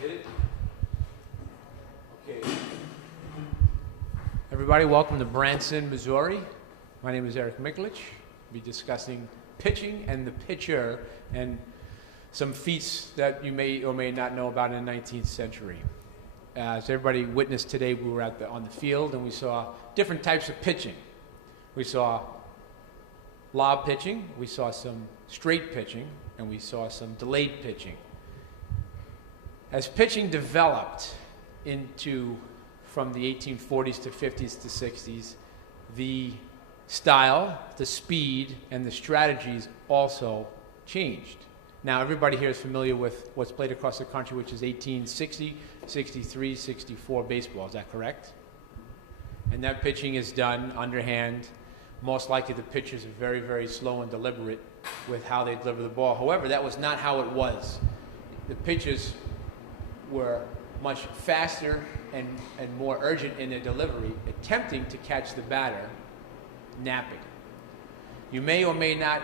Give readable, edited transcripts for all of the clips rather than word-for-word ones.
Hit it. Okay. Everybody, welcome to Branson, Missouri. My name is Erick Miklich. We'll be discussing pitching and the pitcher and some feats that you may or may not know about in the 19th century. As everybody witnessed today, we were on the field and we saw different types of pitching. We saw lob pitching, we saw some straight pitching, and we saw some delayed pitching. As pitching developed from the 1840s to 50s to 60s, the style, the speed, and the strategies also changed. Now, everybody here is familiar with what's played across the country, which is 1860, 63, 64 baseball. Is that correct? And that pitching is done underhand. Most likely the pitchers are very, very slow and deliberate with how they deliver the ball. However, that was not how it was. The pitchers were much faster and more urgent in their delivery, attempting to catch the batter napping. You may or may not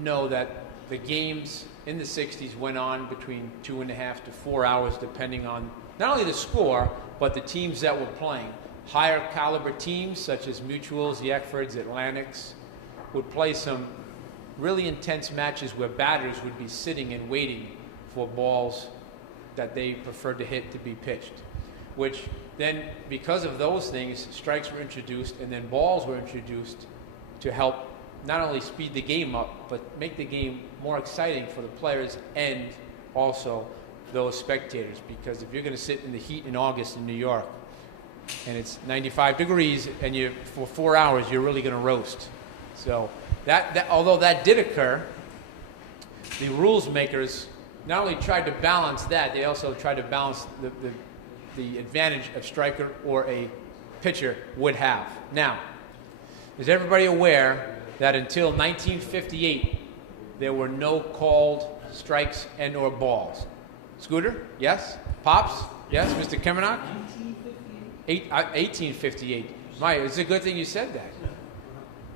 know that the games in the 60s went on between 2.5 to 4 hours, depending on not only the score, but the teams that were playing. Higher caliber teams, such as Mutuals, the Eckfords, Atlantics, would play some really intense matches where batters would be sitting and waiting for balls that they preferred to hit to be pitched, which then, because of those things, strikes were introduced and then balls were introduced to help not only speed the game up, but make the game more exciting for the players and also those spectators. Because if you're going to sit in the heat in August in New York and it's 95 degrees and for 4 hours, you're really going to roast. So although that did occur, the rules makers not only tried to balance that, they also tried to balance the advantage a striker or a pitcher would have. Now, is everybody aware that until 1958, there were no called strikes and or balls? Scooter? Yes? Pops? Yes? Mr. Kemenok? 1858. Maya, it's a good thing you said that.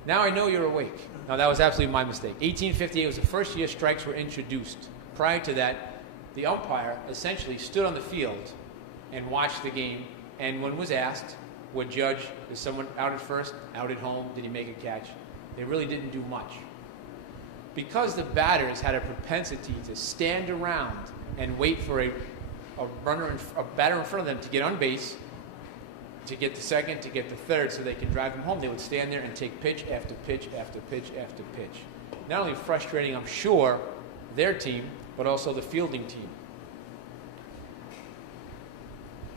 Now I know you're awake. No, that was absolutely my mistake. 1858 was the first year strikes were introduced. Prior to that, the umpire essentially stood on the field and watched the game, and when was asked, would judge, is someone out at first, out at home, did he make a catch? They really didn't do much. Because the batters had a propensity to stand around and wait for a batter in front of them to get on base, to get to second, to get to third, so they can drive him home, they would stand there and take pitch after pitch after pitch after pitch. Not only frustrating, I'm sure, their team, but also the fielding team.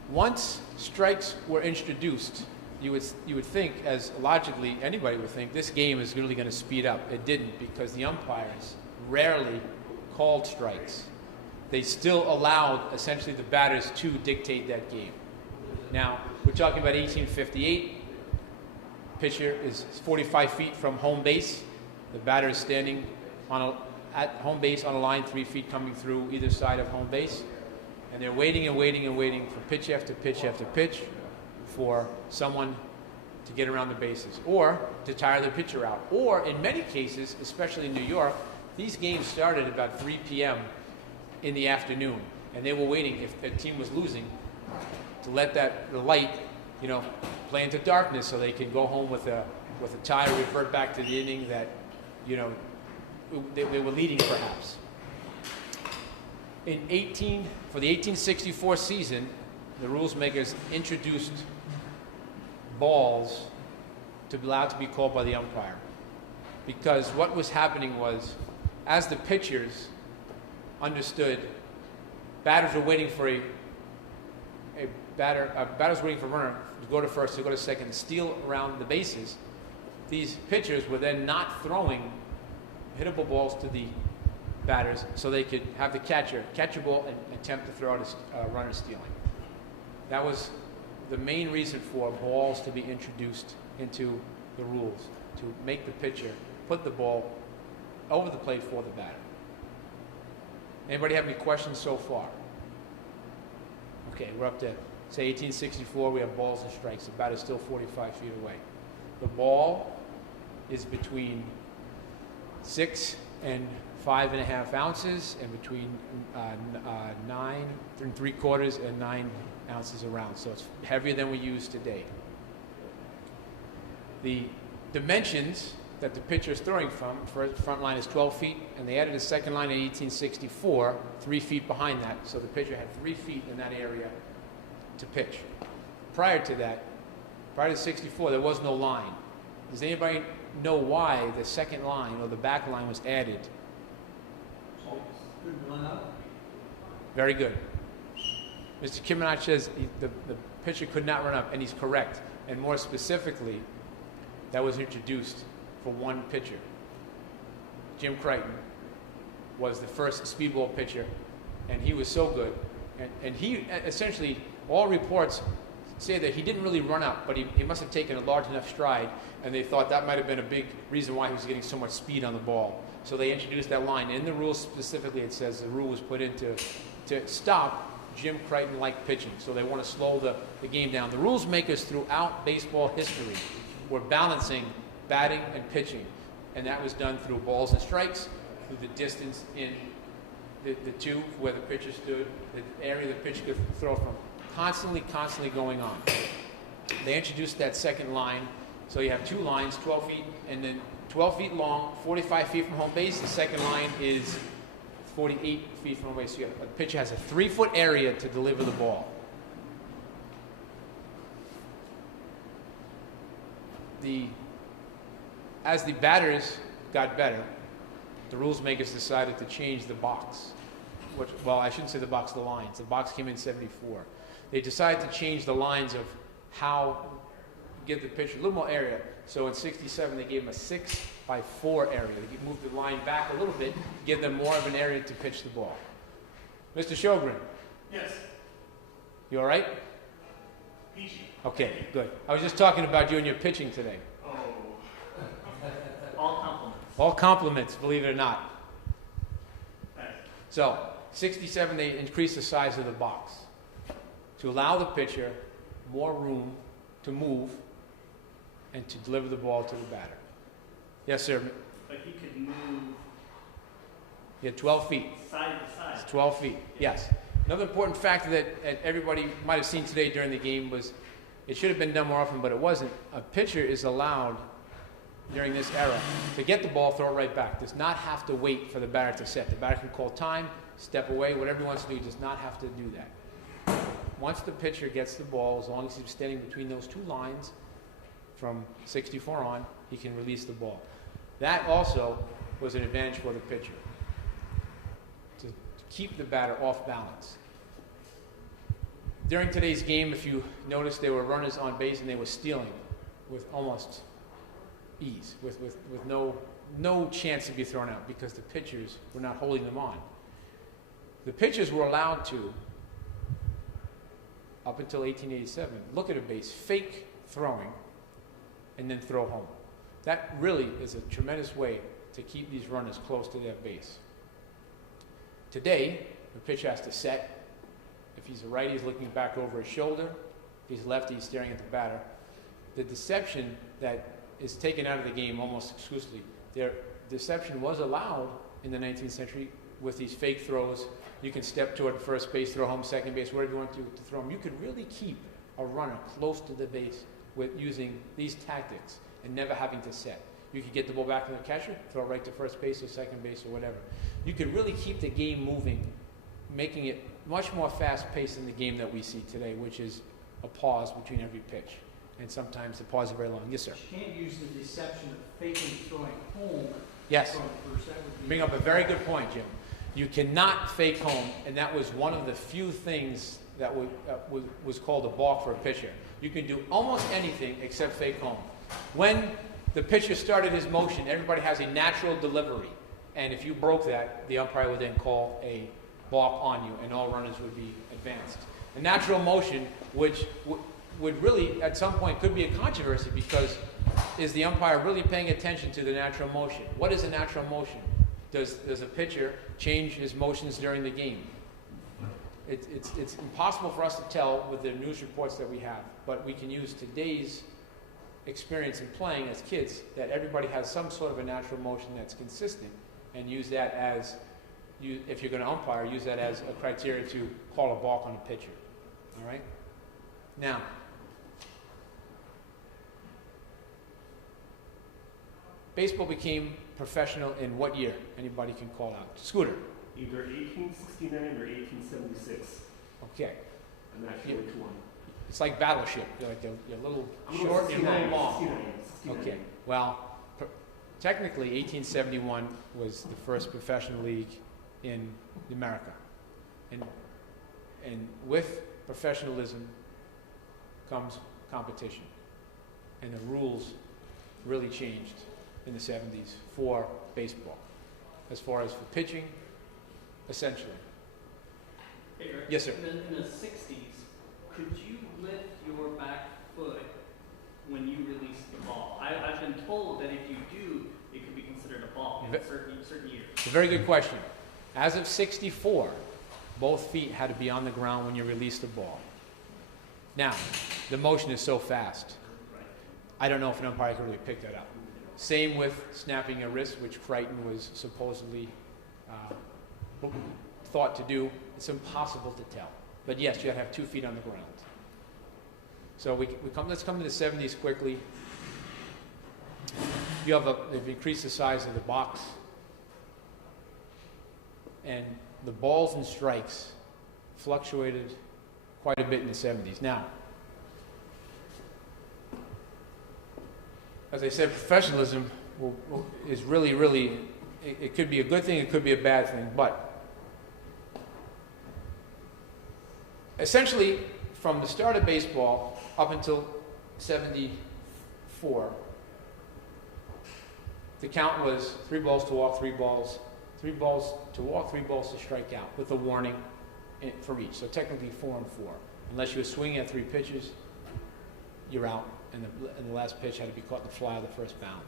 Once strikes were introduced, you would think, as logically anybody would think, this game is really going to speed up. It didn't, because the umpires rarely called strikes. They still allowed essentially the batters to dictate that game. Now, we're talking about 1858. Pitcher is 45 feet from home base. The batter is standing at home base on a line 3 feet coming through either side of home base. And they're waiting and waiting and waiting for pitch after pitch after pitch for someone to get around the bases or to tire the pitcher out. Or in many cases, especially in New York, these games started about 3 p.m. in the afternoon. And they were waiting, if a team was losing, to let the light, play into darkness so they could go home with a tie, revert back to the inning that, they were leading perhaps. For the 1864 season, the rules makers introduced balls to be allowed to be called by the umpire. Because what was happening was, as the pitchers understood, batters were waiting for batters waiting for a runner to go to first, to go to second, to steal around the bases. These pitchers were then not throwing hittable balls to the batters, so they could have the catcher catch a ball and attempt to throw out a runner stealing. That was the main reason for balls to be introduced into the rules, to make the pitcher put the ball over the plate for the batter. Anybody have any questions so far? Okay, we're up to, say, 1864, we have balls and strikes. The bat is still 45 feet away. The ball is between 6 and 5.5 ounces and between 9 3/4 and 9 ounces around. So it's heavier than we use today. The dimensions that the pitcher is throwing from, front line is 12 feet, and they added a second line in 1864, 3 feet behind that, so the pitcher had 3 feet in that area to pitch. Prior to that, prior to 64, there was no line. Does anybody know why the second line or the back line was added? Very good. Mr. Kiminach says the pitcher could not run up, and he's correct. And more specifically, that was introduced for one pitcher. Jim Creighton was the first speedball pitcher, and he was so good. And he essentially, all reports say that he didn't really run up, but he must have taken a large enough stride, and they thought that might have been a big reason why he was getting so much speed on the ball. So they introduced that line. In the rules specifically, it says the rule was put in to stop Jim Creighton-like pitching. So they want to slow the game down. The rules makers throughout baseball history were balancing batting and pitching, and that was done through balls and strikes, through the distance in the two, where the pitcher stood, the area the pitcher could throw from. Constantly going on. They introduced that second line, so you have two lines, 12 feet, and then 12 feet long, 45 feet from home base. The second line is 48 feet from home base. So the pitcher has a 3-foot area to deliver the ball. As the batters got better, the rules makers decided to change the box. Well, I shouldn't say the box, the lines. The box came in 74. They decided to change the lines of how to give the pitcher a little more area. So in 67, they gave him a 6x4 area. They moved the line back a little bit to give them more of an area to pitch the ball. Mr. Sjogren. Yes. You all right? Peachy. Okay, good. I was just talking about you and your pitching today. Oh. All compliments. All compliments, believe it or not. Thanks. So, 67, they increased the size of the box to allow the pitcher more room to move and to deliver the ball to the batter. Yes, sir. But he could move You had 12 feet. side to side. It's 12 feet, yes. Another important factor that everybody might have seen today during the game was it should have been done more often, but it wasn't. A pitcher is allowed during this era to get the ball, throw it right back. Does not have to wait for the batter to set. The batter can call time, step away, whatever he wants to do. He does not have to do that. Once the pitcher gets the ball, as long as he's standing between those two lines from 64 on, he can release the ball. That also was an advantage for the pitcher, to keep the batter off balance. During today's game, if you notice, there were runners on base and they were stealing with almost ease, with no chance to be thrown out because the pitchers were not holding them on. The pitchers were allowed to, up until 1887, look at a base, fake throwing, and then throw home. That really is a tremendous way to keep these runners close to their base. Today, the pitcher has to set. If he's a righty, he's looking back over his shoulder. If he's lefty, he's staring at the batter. The deception that is taken out of the game almost exclusively, their deception was allowed in the 19th century with these fake throws. You can step toward first base, throw home, second base, wherever you want to throw them. You could really keep a runner close to the base with using these tactics and never having to set. You could get the ball back to the catcher, throw it right to first base or second base or whatever. You could really keep the game moving, making it much more fast-paced than the game that we see today, which is a pause between every pitch. And sometimes the pause is very long. Yes, sir? You can't use the deception of faking throwing home. Yes. From first. That would be Bring up a very good point, Jim. You cannot fake home, and that was one of the few things that was called a balk for a pitcher. You can do almost anything except fake home. When the pitcher started his motion, everybody has a natural delivery, and if you broke that, the umpire would then call a balk on you, and all runners would be advanced. A natural motion, which would really, at some point, could be a controversy because is the umpire really paying attention to the natural motion? What is a natural motion? Does a pitcher change his motions during the game? It's impossible for us to tell with the news reports that we have, but we can use today's experience in playing as kids that everybody has some sort of a natural motion that's consistent, and use that as, if you're going to umpire, use that as a criteria to call a balk on a pitcher. All right? Now, baseball became professional in what year? Anybody can call out. Scooter. Either 1869 or 1876. Okay. I'm not sure which one. It's like Battleship. You're like you're a little I'm short and a little long. 69. Okay. Well, technically, 1871 was the first professional league in America, and with professionalism comes competition, and the rules really changed in the 70s for baseball, as far as for pitching, essentially. Hey, Eric, Yes, sir. In the 60s, could you lift your back foot when you release the ball? I've been told that if you do, it could be considered a ball in certain years. It's a very good question. As of 64, both feet had to be on the ground when you release the ball. Now, the motion is so fast, I don't know if an umpire could really pick that up. Same with snapping a wrist, which Crichton was supposedly thought to do. It's impossible to tell. But yes, you have to have 2 feet on the ground. So let's come to the 70s quickly. They've increased the size of the box. And the balls and strikes fluctuated quite a bit in the 70s. Now, as I said, professionalism is really, it could be a good thing, it could be a bad thing, but essentially, from the start of baseball up until 74, the count was 3 balls to walk, 3 balls to walk, 3 balls to strike out, with a warning for each. So technically 4 and 4. Unless you were swinging at 3 pitches, you're out, and the last pitch had to be caught in the fly of the first bound.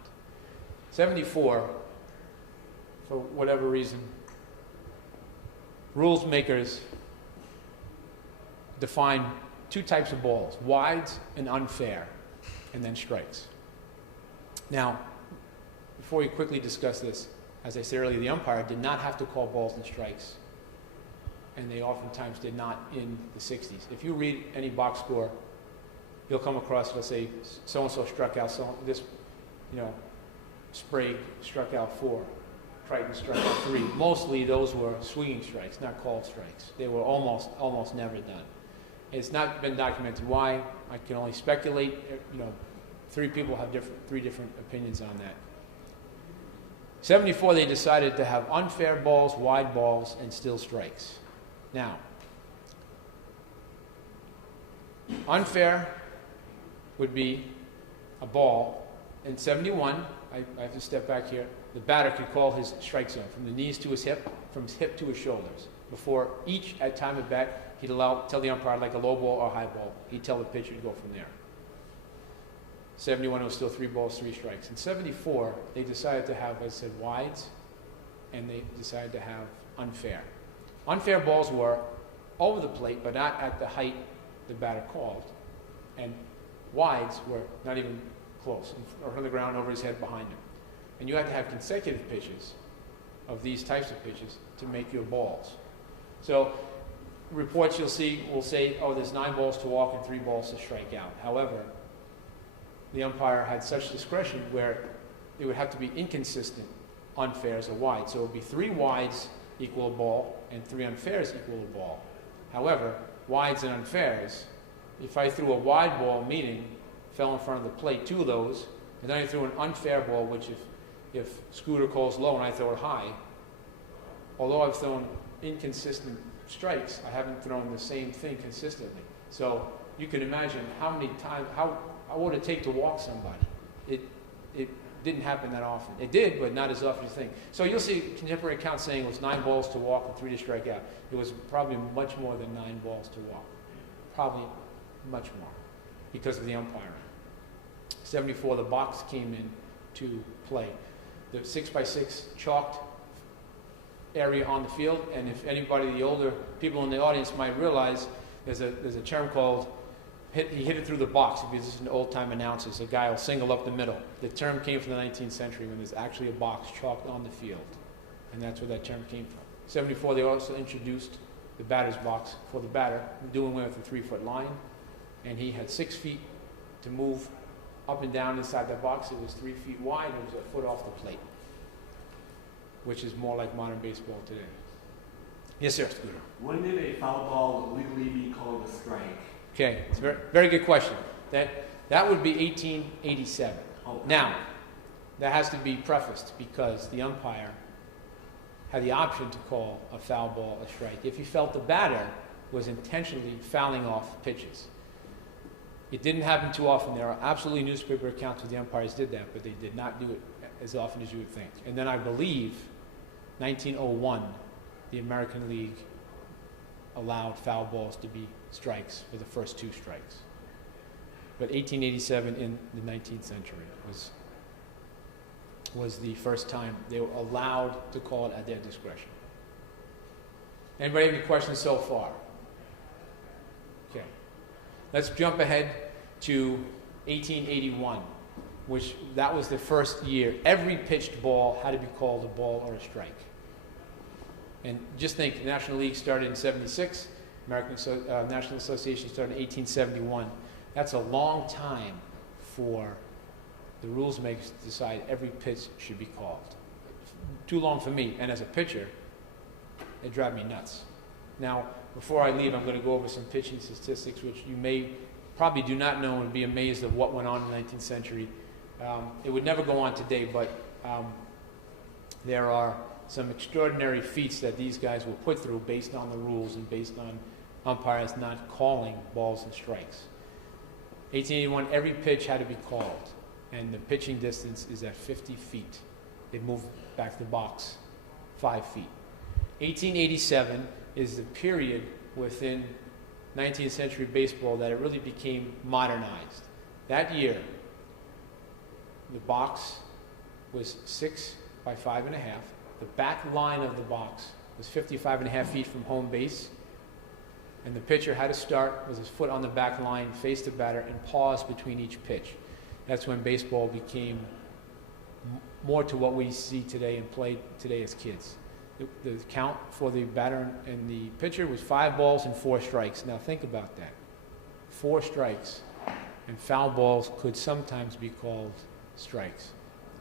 74, for whatever reason, rules makers define 2 types of balls, wides and unfair, and then strikes. Now, before we quickly discuss this, as I said earlier, the umpire did not have to call balls and strikes, and they oftentimes did not in the 60s. If you read any box score, you'll come across, it'll say, so-and-so struck out, Sprague struck out 4, Creighton struck out 3. Mostly those were swinging strikes, not called strikes. They were almost never done. It's not been documented why. I can only speculate. 3 people have 3 different opinions on that. 74, they decided to have unfair balls, wide balls, and still strikes. Now, unfair would be a ball. In 71, I have to step back here, the batter could call his strike zone from the knees to his hip, from his hip to his shoulders. Before each, at time of bat, he'd tell the umpire like a low ball or high ball. He'd tell the pitcher to go from there. 71, it was still 3 balls, 3 strikes. In 74, they decided to have, as I said, wides, and they decided to have unfair. Unfair balls were over the plate, but not at the height the batter called. And wides were not even close, or on the ground over his head behind him. And you had to have consecutive pitches of these types of pitches to make your balls. So reports you'll see will say, oh, there's 9 balls to walk and 3 balls to strike out. However, the umpire had such discretion where it would have to be inconsistent unfairs or wide. So it would be 3 wides equal a ball and 3 unfairs equal a ball. However, wides and unfairs, if I threw a wide ball, meaning fell in front of the plate, 2 of those, and then I threw an unfair ball, which if Scooter calls low and I throw it high, although I've thrown inconsistent strikes, I haven't thrown the same thing consistently. So you can imagine how many times, how would it take to walk somebody? It didn't happen that often. It did, but not as often as you think. So you'll see contemporary accounts saying it was 9 balls to walk and 3 to strike out. It was probably much more than 9 balls to walk. Probably much more because of the umpiring. 74, the box came in to play. The 6x6 chalked area on the field, and if anybody, the older people in the audience might realize, there's a term called he hit it through the box. If this is an old-time announcers, a guy will single up the middle. The term came from the 19th century when there's actually a box chalked on the field. and that's where that term came from. 74, they also introduced the batter's box for the batter, doing away with a 3-foot line, and he had 6 feet to move up and down inside that box. It was 3 feet wide, it was a foot off the plate, which is more like modern baseball today. Yes, sir, Scooter. When did a foul ball legally be called a strike? Okay, it's a very, very good question. That would be 1887. Oh, Now, that has to be prefaced because the umpire had the option to call a foul ball a strike if he felt the batter was intentionally fouling off pitches. It didn't happen too often. There are absolutely newspaper accounts where the umpires did that, but they did not do it as often as you would think. And then I believe 1901, the American League allowed foul balls to be strikes for the first 2 strikes. But 1887 in the 19th century was the first time they were allowed to call it at their discretion. Anybody have any questions so far? Okay. Let's jump ahead to 1881, which that was the first year every pitched ball had to be called a ball or a strike. And just think, the National League started in 76, National Association started in 1871. That's a long time for the rules makers to decide every pitch should be called. Too long for me, and as a pitcher, it drives me nuts. Now, before I leave, I'm going to go over some pitching statistics, which you may probably do not know and be amazed at what went on in the 19th century. It would never go on today, but there are some extraordinary feats that these guys will put through based on the rules and based on umpires not calling balls and strikes. 1881, every pitch had to be called, and the pitching distance is at 50 feet. They moved back to the box 5 feet. 1887 is the period within 19th century baseball that it really became modernized. That year, the box was 6 by 5.5. The back line of the box was 55.5 feet from home base, and the pitcher had to start with his foot on the back line, face the batter, and pause between each pitch. That's when baseball became more to what we see today and play today as kids. The count for the batter and the pitcher was 5 balls and 4 strikes. Now think about that. 4 strikes, and foul balls could sometimes be called strikes.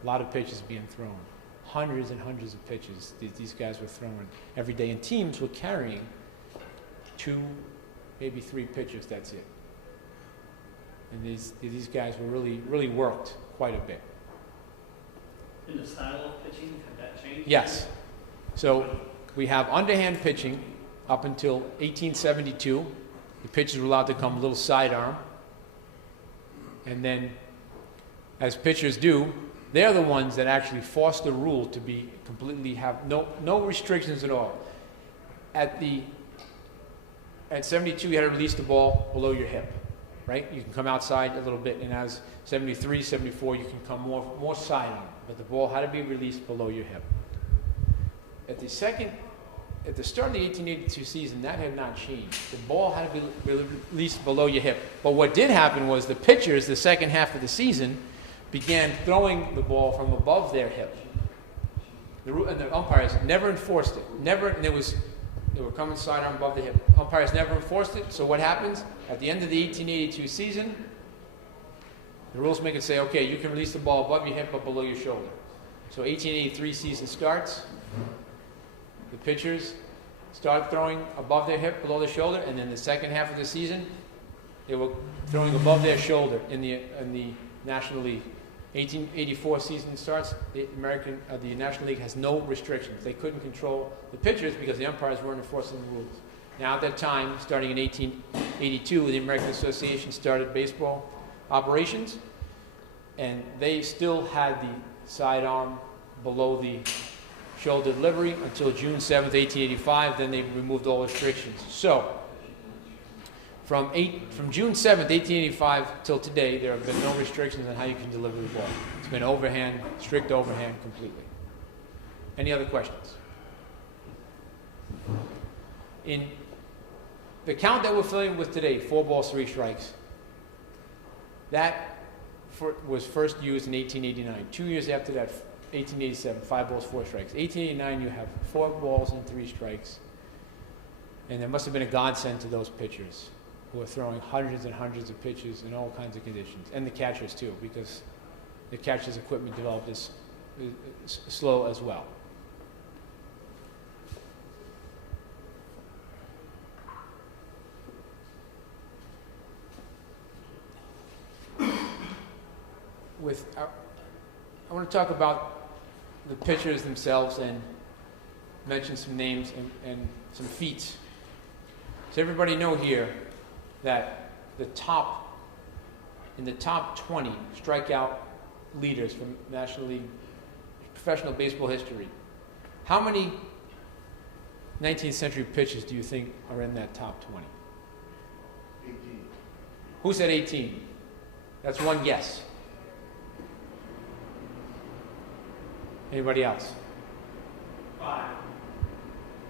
A lot of pitches being thrown. Hundreds and hundreds of pitches these guys were throwing every day, and teams were carrying 2, maybe 3 pitchers, that's it. And these guys were really worked quite a bit. In the style of pitching, had that changed? Yes. So we have underhand pitching up until 1872. The pitchers were allowed to come a little sidearm. And then, as pitchers do, they're the ones that actually force the rule to be completely have no restrictions at all. At 72, you had to release the ball below your hip, right? You can come outside a little bit, and as 73, 74, you can come more sidearm, but the ball had to be released below your hip. At the start of the 1882 season, that had not changed. The ball had to be released below your hip. But what did happen was the pitchers, the second half of the season, began throwing the ball from above their hip. And the umpires never enforced it. They were coming sidearm above the hip. Umpires never enforced it. So what happens? At the end of the 1882 season, the rules make it say, okay, you can release the ball above your hip but below your shoulder. So 1883 season starts. The pitchers start throwing above their hip, below their shoulder, and then the second half of the season, they were throwing above their shoulder in the National League. 1884 season starts. The National League has no restrictions. They couldn't control the pitchers because the umpires weren't enforcing the rules. Now at that time, starting in 1882, the American Association started baseball operations, and they still had the sidearm below the shoulder delivery until June 7th, 1885. Then they removed all restrictions. So, from June 7th, 1885 till today, there have been no restrictions on how you can deliver the ball. It's been overhand, strict overhand completely. Any other questions? In the count that we're filling with today, 4 balls, 3 strikes, that was first used in 1889. 2 years after that, 1887, 5 balls, 4 strikes. 1889, you have 4 balls and 3 strikes. And there must have been a godsend to those pitchers who were throwing hundreds and hundreds of pitches in all kinds of conditions, and the catchers too, because the catcher's equipment developed is slow as well. I want to talk about the pitchers themselves and mention some names and some feats. Does everybody know here that in the top 20 strikeout leaders from National League professional baseball history, how many 19th century pitchers do you think are in that top 20? 18. Who said 18? That's one guess. Anybody else? 5.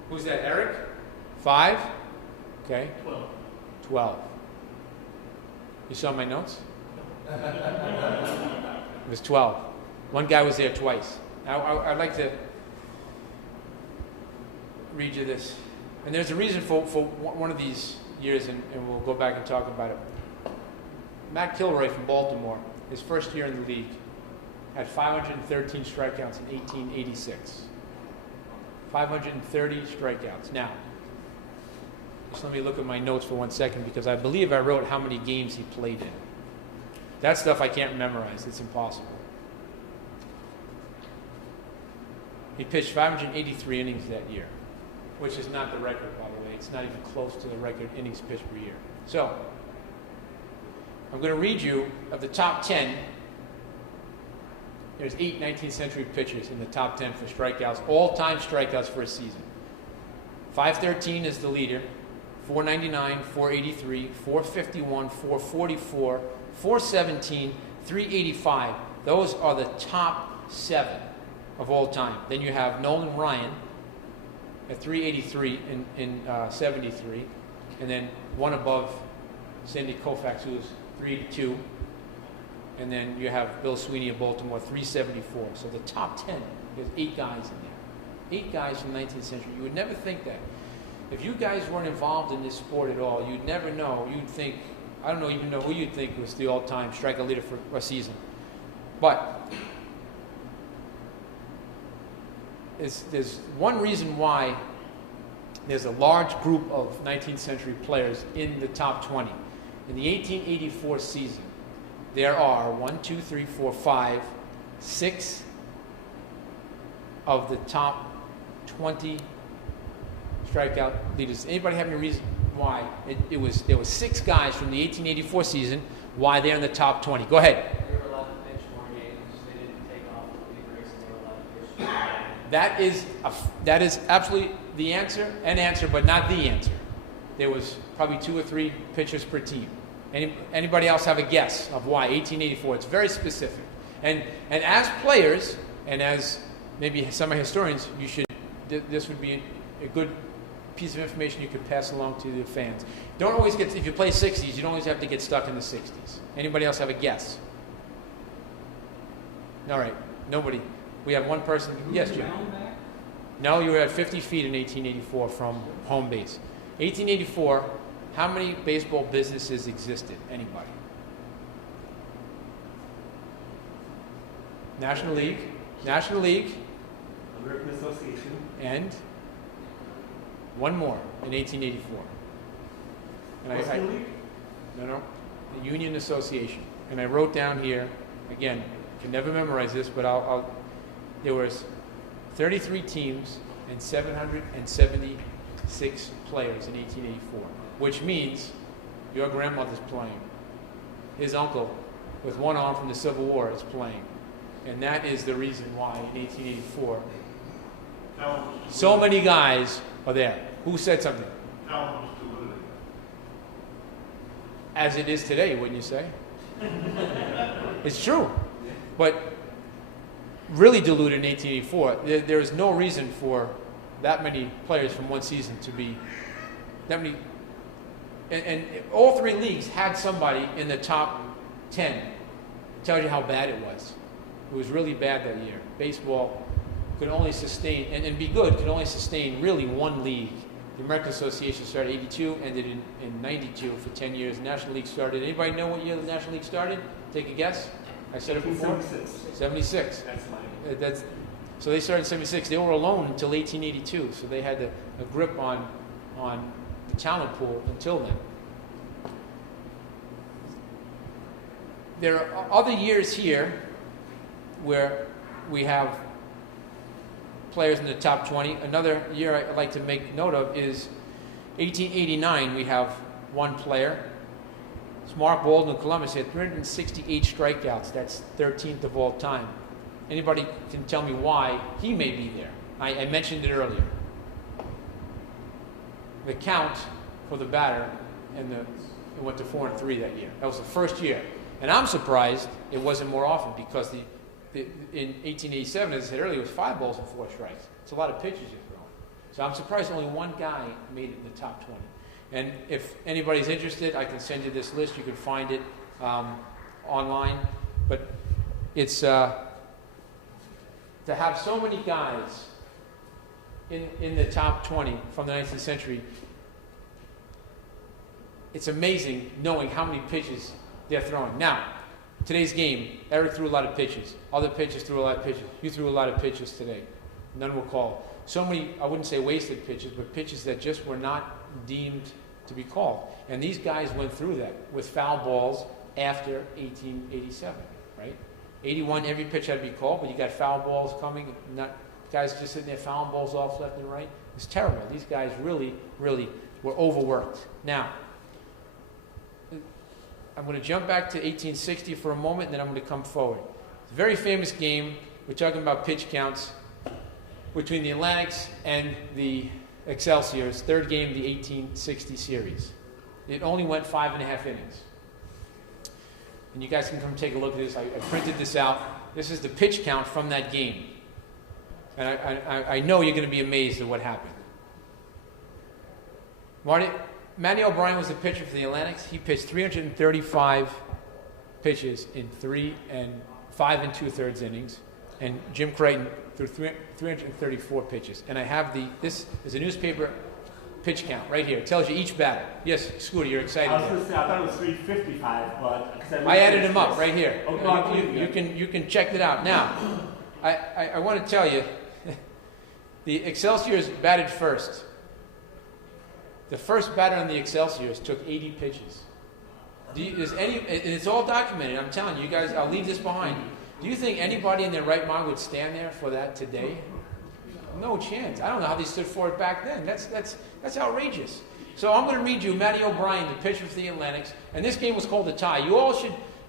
Who's that, Erick? 5? Okay. 12. 12. You saw my notes? It was 12. One guy was there twice. I'd like to read you this. And there's a reason for one of these years, and we'll go back and talk about it. Matt Kilroy from Baltimore, his first year in the league, had 513 strikeouts in 1886. 530 strikeouts. Now, just let me look at my notes for 1 second, because I believe I wrote how many games he played in. That stuff I can't memorize. It's impossible. He pitched 583 innings that year, which is not the record, by the way. It's not even close to the record innings pitched per year. So, I'm going to read you of the top 10. There's 8 19th century pitchers in the top 10 for strikeouts, all-time strikeouts for a season. 513 is the leader, 499, 483, 451, 444, 417, 385. Those are the top 7 of all time. Then you have Nolan Ryan at 383 in 73, and then one above Sandy Koufax, who was 382. And then you have Bill Sweeney of Baltimore, 374. So the top 10, there's 8 guys in there. 8 guys from the 19th century. You would never think that. If you guys weren't involved in this sport at all, you'd never know. You'd think, I don't even know who you'd think was the all-time strikeout leader for a season. But there's one reason why there's a large group of 19th century players in the top 20. In the 1884 season, there are 6 of the top 20 strikeout leaders. Anybody have any reason why there was 6 guys from the 1884 season why they're in the top 20? Go ahead. They were allowed to pitch more games. They didn't take off the big race, and they were allowed to pitch. That is absolutely the answer, but not the answer. There was probably 2 or 3 pitchers per team. Anybody else have a guess of why 1884? It's very specific. And as players, and as maybe some historians, this would be a good piece of information you could pass along to the fans. Don't always if you play 60s, you don't always have to get stuck in the 60s. Anybody else have a guess? All right, nobody. We have one person. Yes, Jim. No, you were at 50 feet in 1884 from home base. 1884, how many baseball businesses existed? Anybody? National League, American Association. and one more in 1884. And Western League? No, the Union Association. And I wrote down here, again, you can never memorize this, but there was 33 teams and 776 players in 1884, which means your grandmother's playing. His uncle, with one arm from the Civil War, is playing. And that is the reason why in 1884, so many guys are there. Who said something? As it is today, wouldn't you say? It's true. But really diluted in 1884. There is no reason for that many players from one season to be that many. And all 3 leagues had somebody in the top 10. Tells you how bad it was. It was really bad that year. Baseball could only sustain, and be good, could only sustain really one league. The American Association started in 82, ended in 92 for 10 years. The National League started. Anybody know what year the National League started? Take a guess. I said it before. 1976. 76. That's mine. So they started in 76. They were alone until 1882. So they had a grip on the talent pool until then. There are other years here where we have players in the top 20. Another year I'd like to make note of is 1889. We have one player. It's Mark Bolden of Columbus. He had 368 strikeouts. That's 13th of all time. Anybody can tell me why he may be there? I mentioned it earlier. The count for the batter it went to 4-3 that year. That was the first year. And I'm surprised it wasn't more often because in 1887, as I said earlier, it was 5 balls and 4 strikes. It's a lot of pitches you're throwing. So I'm surprised only one guy made it in the top 20. And if anybody's interested, I can send you this list. You can find it online. But it's to have so many guys in the top 20 from the 19th century, it's amazing knowing how many pitches they're throwing. Now, today's game, Erick threw a lot of pitches. Other pitchers threw a lot of pitches. You threw a lot of pitches today. None were called. So many, I wouldn't say wasted pitches, but pitches that just were not deemed to be called. And these guys went through that with foul balls after 1887, right? 81, every pitch had to be called, but you got foul balls coming, not guys just sitting there fouling balls off left and right. It's terrible. These guys really, really were overworked. Now, I'm going to jump back to 1860 for a moment, and then I'm going to come forward. It's a very famous game. We're talking about pitch counts between the Atlantics and the Excelsiors, third game of the 1860 series. It only went 5.5 innings. And you guys can come take a look at this. I printed this out. This is the pitch count from that game. And I know you're going to be amazed at what happened. Manny O'Brien was the pitcher for the Atlantics. He pitched 335 pitches in 5 2/3 innings. And Jim Creighton threw 334 pitches. And I have this is a newspaper pitch count right here. It tells you each batter. Yes, Scooter, you're excited. I was going to say, I thought it was 355, but... I added them up right here. Okay. You can check it out. Now, I want to tell you, the Excelsiors batted first. The first batter on the Excelsiors took 80 pitches. And it's all documented. I'm telling you guys, I'll leave this behind. Do you think anybody in their right mind would stand there for that today? No chance. I don't know how they stood for it back then. That's outrageous. So I'm going to read you Matty O'Brien, the pitcher for the Atlantics, and this game was called a tie.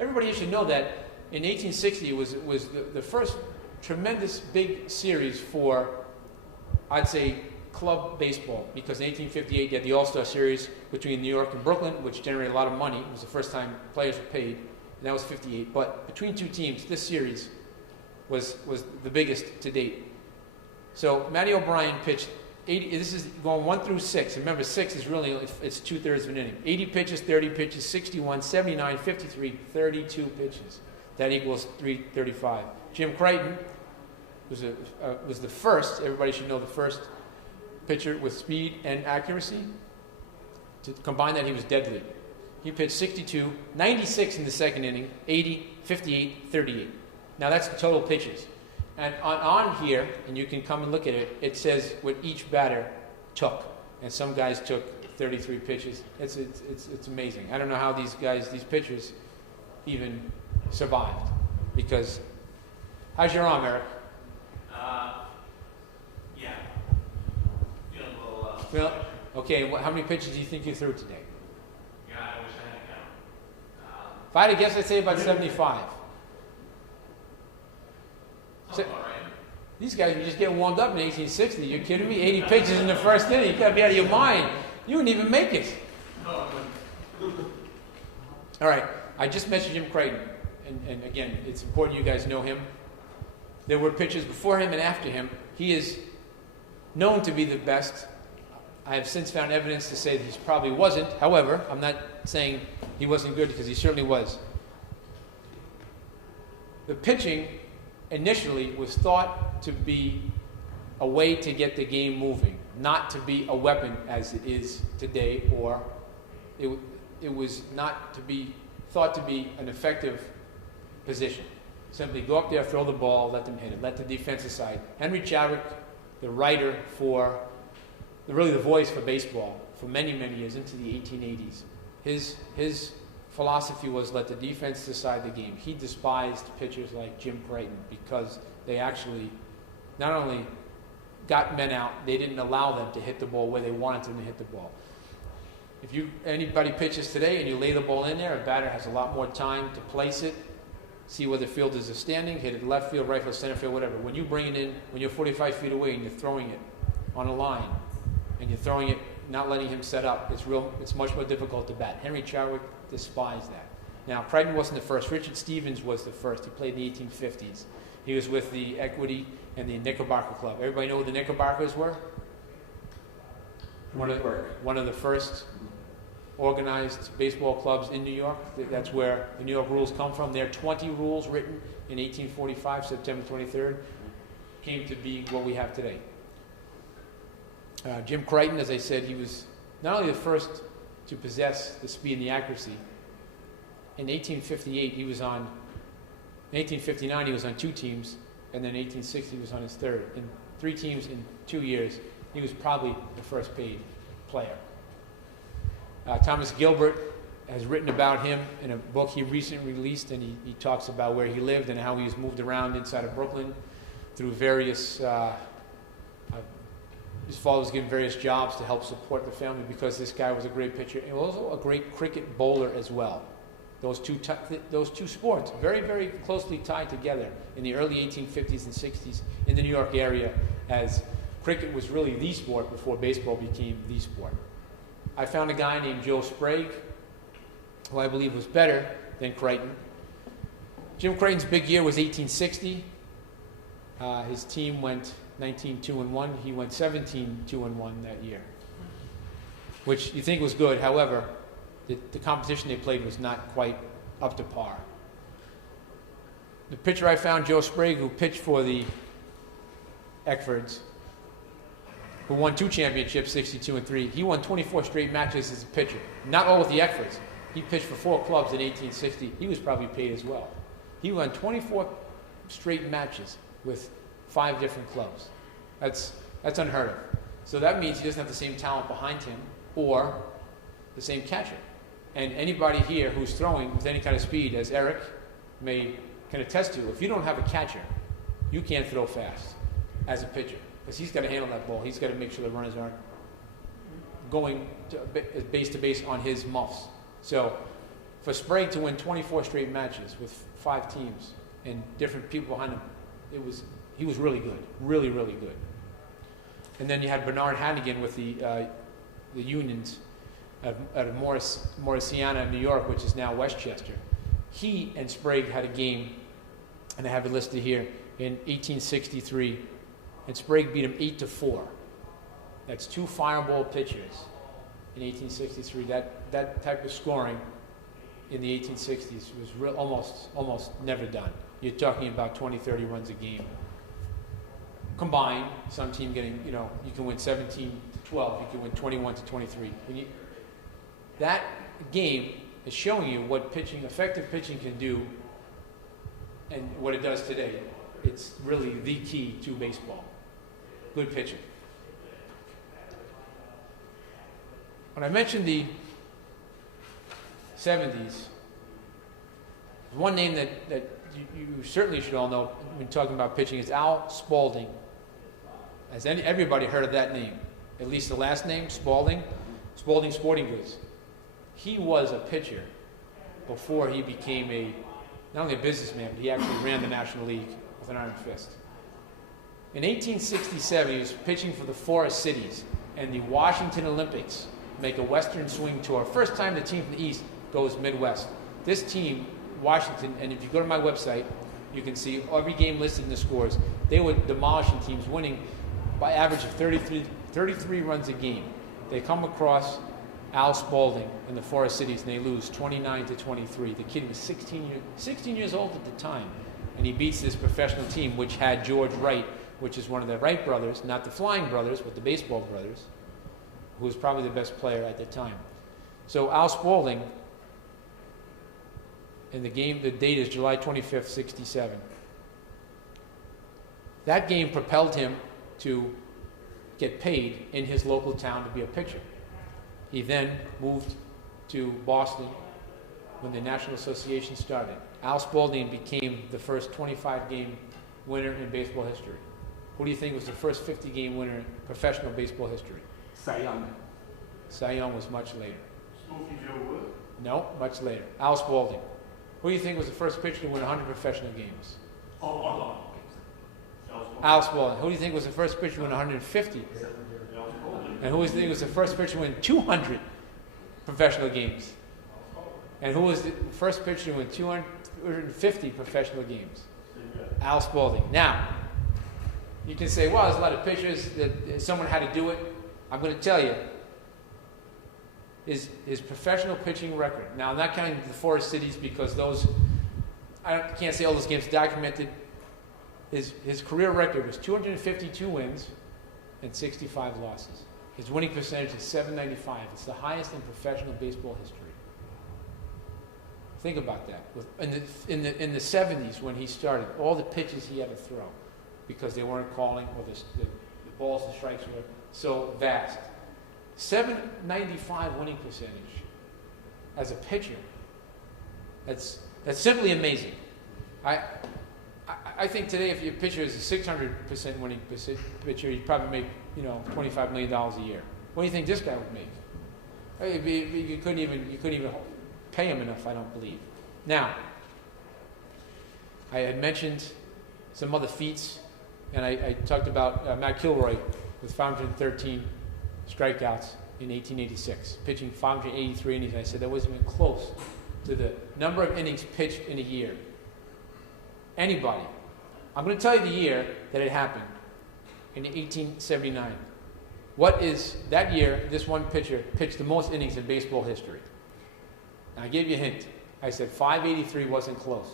Everybody should know that in 1860 was the first tremendous big series for, I'd say, club baseball, because in 1858 you had the All-Star Series between New York and Brooklyn, which generated a lot of money. It was the first time players were paid, and that was 58. But between two teams, this series was the biggest to date. So Matty O'Brien pitched 80. This is going 1 through 6. Remember, 6 is really it's 2/3 of an inning. 80 pitches, 30 pitches, 61, 79, 53, 32 pitches. That equals 335. Jim Creighton was the first. Everybody should know the first pitcher with speed and accuracy. To combine that, he was deadly. He pitched 62, 96 in the second inning, 80, 58, 38. Now that's the total pitches. And on here, and you can come and look at it, it says what each batter took. And some guys took 33 pitches. It's amazing. I don't know how these pitchers even survived. Because, how's your arm, Erick? Yeah. Feeling a little, Well, okay, how many pitches do you think you threw today? yeah, I wish I had a count. If I had to guess, I'd say about 75. Sounds about right. These guys were just getting warmed up in 1860. You're kidding me? 80 pitches in the first inning. You got to be out of your mind. You wouldn't even make it. No, All right. I just mentioned Jim Creighton. And again, it's important you guys know him. There were pitchers before him and after him. He is known to be the best. I have since found evidence to say that he probably wasn't. However, I'm not saying he wasn't good, because he certainly was. The pitching initially was thought to be a way to get the game moving, not to be a weapon as it is today, or it was not to be thought to be an effective position. Simply go up there, throw the ball, let them hit it, let the defense decide. Henry Chadwick, the writer for, really the voice for baseball for many, many years, into the 1880s, his philosophy was let the defense decide the game. He despised pitchers like Jim Creighton because they actually not only got men out, they didn't allow them to hit the ball where they wanted them to hit the ball. If anybody pitches today and you lay the ball in there, a batter has a lot more time to place it, see where the fielders are standing, hit it left field, right field, center field, whatever. When you bring it in, when you're 45 feet away and you're throwing it on a line, and you're throwing it, not letting him set up, it's much more difficult to bat. Henry Chadwick despised that. Now, Crichton wasn't the first. Richard Stevens was the first. He played in the 1850s. He was with the Equity and the Knickerbocker Club. Everybody know who the Knickerbockers were? One of the first organized baseball clubs in New York. That's where the New York rules come from. There are 20 rules written in 1845, September 23rd, came to be what we have today. Jim Creighton, as I said, he was not only the first to possess the speed and the accuracy. In 1858, in 1859, he was on 2 teams, and then in 1860, he was on his 3rd. In 3 teams in 2 years, he was probably the first paid player. Thomas Gilbert has written about him in a book he recently released, and he talks about where he lived and how he was moved around inside of Brooklyn through various, his father was given various jobs to help support the family because this guy was a great pitcher and also a great cricket bowler as well. Those two sports, very, very closely tied together in the early 1850s and 60s in the New York area, as cricket was really the sport before baseball became the sport. I found a guy named Joe Sprague, who I believe was better than Creighton. Jim Creighton's big year was 1860. His team went 19-2-1. He went 17-2-1 that year, which you think was good. However, the competition they played was not quite up to par. The pitcher I found, Joe Sprague, who pitched for the Eckfords, who won 2 championships, 62-3. He won 24 straight matches as a pitcher. Not all with the Eckfords. He pitched for 4 clubs in 1860. He was probably paid as well. He won 24 straight matches with 5 different clubs. That's unheard of. So that means he doesn't have the same talent behind him or the same catcher. And anybody here who's throwing with any kind of speed, as Erick can attest to, if you don't have a catcher, you can't throw fast as a pitcher. Because he's got to handle that ball. He's got to make sure the runners aren't going base to base on his muffs. So for Sprague to win 24 straight matches with 5 teams and different people behind him, he was really good, really, really good. And then you had Bernard Hannigan with the Unions at Morrisania, New York, which is now Westchester. He and Sprague had a game, and I have it listed here, in 1863, and Sprague beat him 8-4. That's 2 fireball pitchers in 1863. That type of scoring in the 1860s was almost never done. You're talking about 20, 30 runs a game. Combined, some team getting, you can win 17-12, you can win 21-23. That game is showing you what effective pitching can do and what it does today. It's really the key to baseball. Good pitching. When I mentioned the 70s, one name that you certainly should all know when talking about pitching is Al Spalding. Has everybody heard of that name? At least the last name, Spalding? Spalding Sporting Goods. He was a pitcher before he became not only a businessman, but he actually ran the National League with an iron fist. In 1867, he was pitching for the Forest Cities, and the Washington Olympics make a Western swing tour. First time the team from the East goes Midwest. This team, Washington, and if you go to my website, you can see every game listed in the scores. They were demolishing teams, winning by average of 33 runs a game. They come across Al Spalding in the Forest Cities, and they lose 29-23. The kid was 16 years old at the time, and he beats this professional team, which had George Wright, which is one of the Wright brothers, not the Flying brothers, but the baseball brothers, who was probably the best player at the time. So Al Spaulding, in the game, the date is July 25th, 67. That game propelled him to get paid in his local town to be a pitcher. He then moved to Boston when the National Association started. Al Spaulding became the first 25-game winner in baseball history. Who do you think was the first 50-game winner in professional baseball history? Cy Young. Cy Young was much later. Smokey Joe Wood? No, much later. Al Spaulding. Who do you think was the first pitcher to win 100 professional games? Oh. Al Spaulding. Who do you think was the first pitcher to win 150? And who do you think was the first pitcher to win 200 professional games? And who was the first pitcher to win 250 professional games? Al Spaulding. Now, you can say, well, there's a lot of pitchers that someone had to do it. I'm going to tell you, his professional pitching record. Now, I'm not counting the Forest Cities because those, can't say all those games documented. His career record was 252 wins and 65 losses. His winning percentage is .795. It's the highest in professional baseball history. Think about that. In the 70s when he started, all the pitches he had to throw because they weren't calling or the balls and strikes were so vast. .795 winning percentage as a pitcher. That's simply amazing. I think today if your pitcher is a 600% winning pitcher, you'd probably make $25 million a year. What do you think this guy would make? You couldn't even pay him enough, I don't believe. Now, I had mentioned some other feats, and I talked about Matt Kilroy with 513 strikeouts in 1886, pitching 583 innings. I said that wasn't even close to the number of innings pitched in a year. Anybody. I'm going to tell you the year that it happened, in 1879. What is that year, this one pitcher pitched the most innings in baseball history? And I gave you a hint. I said 583 wasn't close.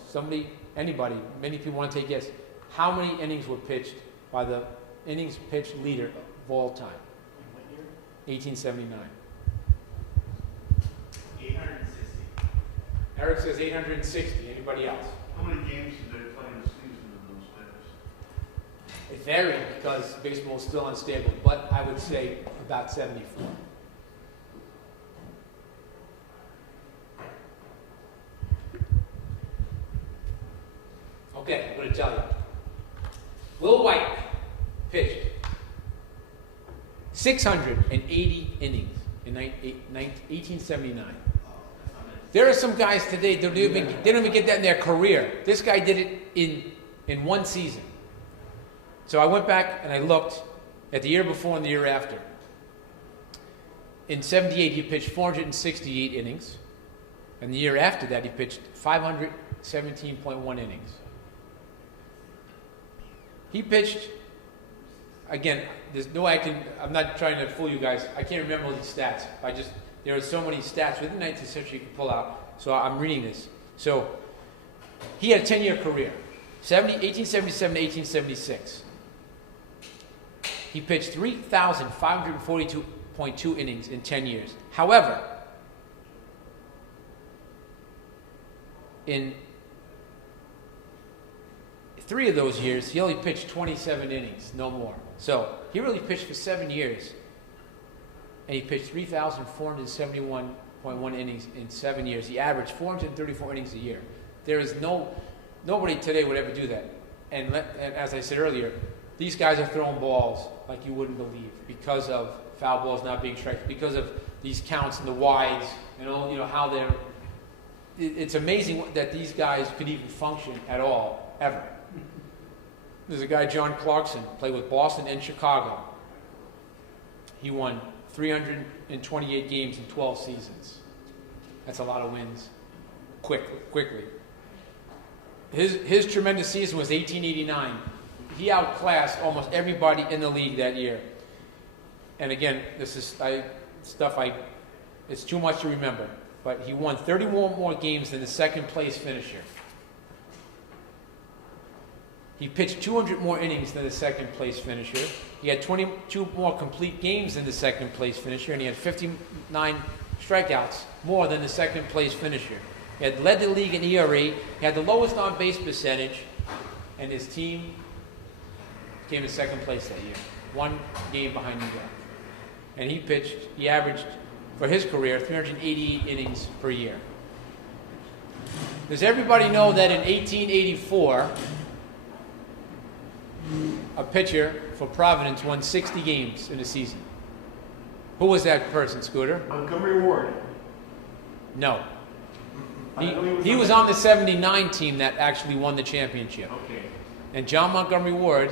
Anybody, many people want to take a guess. How many innings were pitched by the innings pitched leader of all time? 1879. 860. Erick says 860. Anybody else? How many games did they play in a season in those days? It varied because baseball is still unstable, but I would say about 74. Okay, I'm going to tell you. Will White pitched 680 innings in 1879. There are some guys today, they don't even get that in their career. This guy did it in one season. So I went back and I looked at the year before and the year after. In 78, he pitched 468 innings. And the year after that, he pitched 517.1 innings. He pitched, again, there's no way I'm not trying to fool you guys. I can't remember all these stats. There are so many stats within the 19th century you can pull out. So I'm reading this. So he had a 10-year career, 1877 to 1876. He pitched 3,542.2 innings in 10 years. However, in 3 of those years, he only pitched 27 innings, no more. So he really pitched for 7 years, and he pitched 3,471.1 innings in 7 years. He averaged 434 innings a year. There is nobody today would ever do that. And as I said earlier, these guys are throwing balls like you wouldn't believe because of foul balls not being strikes, because of these counts and the wides and all, how they're. It's amazing that these guys could even function at all, ever. There's a guy, John Clarkson, played with Boston and Chicago. He won 328 games in 12 seasons. That's a lot of wins. Quickly. His tremendous season was 1889. He outclassed almost everybody in the league that year. And again, this is it's too much to remember. But he won 31 more games than the second place finisher. He pitched 200 more innings than the second place finisher. He had 22 more complete games than the second place finisher, and he had 59 strikeouts more than the second place finisher. He had led the league in ERA. He had the lowest on-base percentage, and his team came in second place that year, 1 game behind New York. And he averaged, for his career, 388 innings per year. Does everybody know that in 1884, a pitcher for Providence won 60 games in a season? Who was that person, Scooter? Montgomery Ward. No. I know He was on the 79 team that actually won the championship. Okay. And John Montgomery Ward,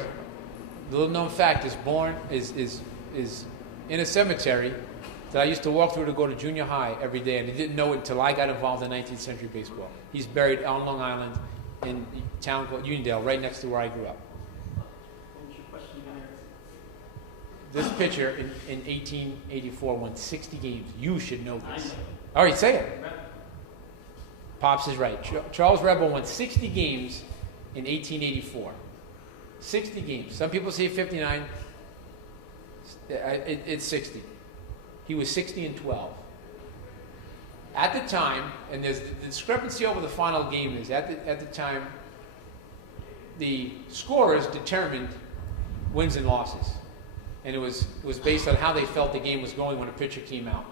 little known fact, is in a cemetery that I used to walk through to go to junior high every day, and I didn't know it until I got involved in 19th century baseball. He's buried on Long Island in a town called Uniondale, right next to where I grew up. What was your question again, Erick? This pitcher in 1884 won 60 games. You should know I this. know. All right, say it. Right. Pops is right. Charles Rebel won 60 games in 1884. 60 games. Some people say 59. It's 60. He was 60-12. At the time, and there's the discrepancy over the final game is at the time, the scorers determined wins and losses, and it was based on how they felt the game was going when a pitcher came out.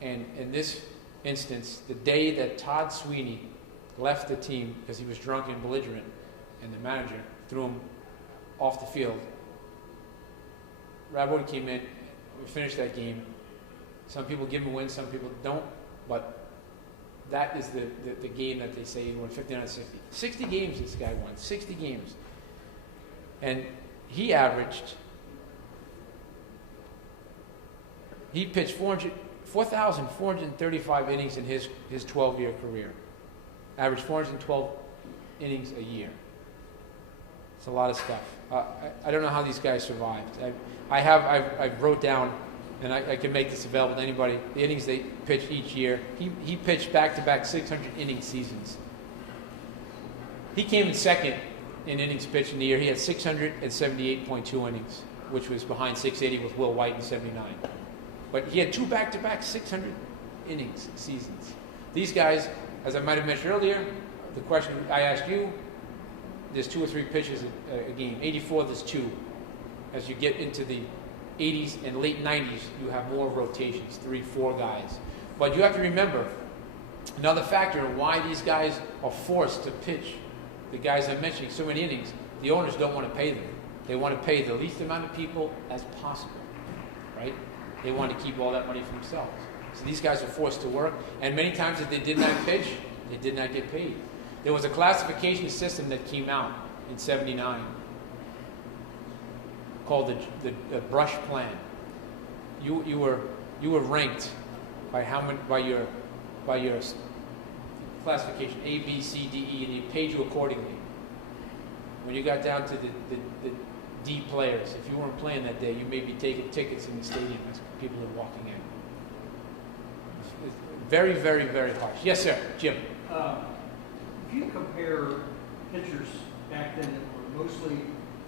And in this instance, the day that Todd Sweeney left the team because he was drunk and belligerent, and the manager threw him off the field, Radbourne came in. We finished that game. Some people give him a win, some people don't, but that is the game that they say he won 59-60. 60 games this guy won, 60 games. And he pitched 4,435 innings in his 12-year career. Averaged 412 innings a year. It's a lot of stuff. I don't know how these guys survived. I wrote down, and I can make this available to anybody, the innings they pitched each year. He pitched back-to-back 600-inning seasons. He came in second in innings pitched in the year. He had 678.2 innings, which was behind 680 with Will White in 79. But he had 2 back-to-back 600 innings seasons. These guys, as I might have mentioned earlier, the question I asked you, there's 2 or 3 pitches a game. 84, there's 2. As you get into the 80s and late 90s, you have more rotations, 3, 4 guys. But you have to remember, another factor of why these guys are forced to pitch, the guys I'm mentioning, so many innings, the owners don't want to pay them. They want to pay the least amount of people as possible, right? They want to keep all that money for themselves. So these guys are forced to work, and many times if they did not pitch, they did not get paid. There was a classification system that came out in 79 called the brush plan. You were ranked by your classification A, B, C, D, E, and they paid you accordingly. When you got down to the D players, if you weren't playing that day, you may be taking tickets in the stadium as people are walking in. It's very, very, very harsh. Yes, sir, Jim. If you compare pitchers back then that were mostly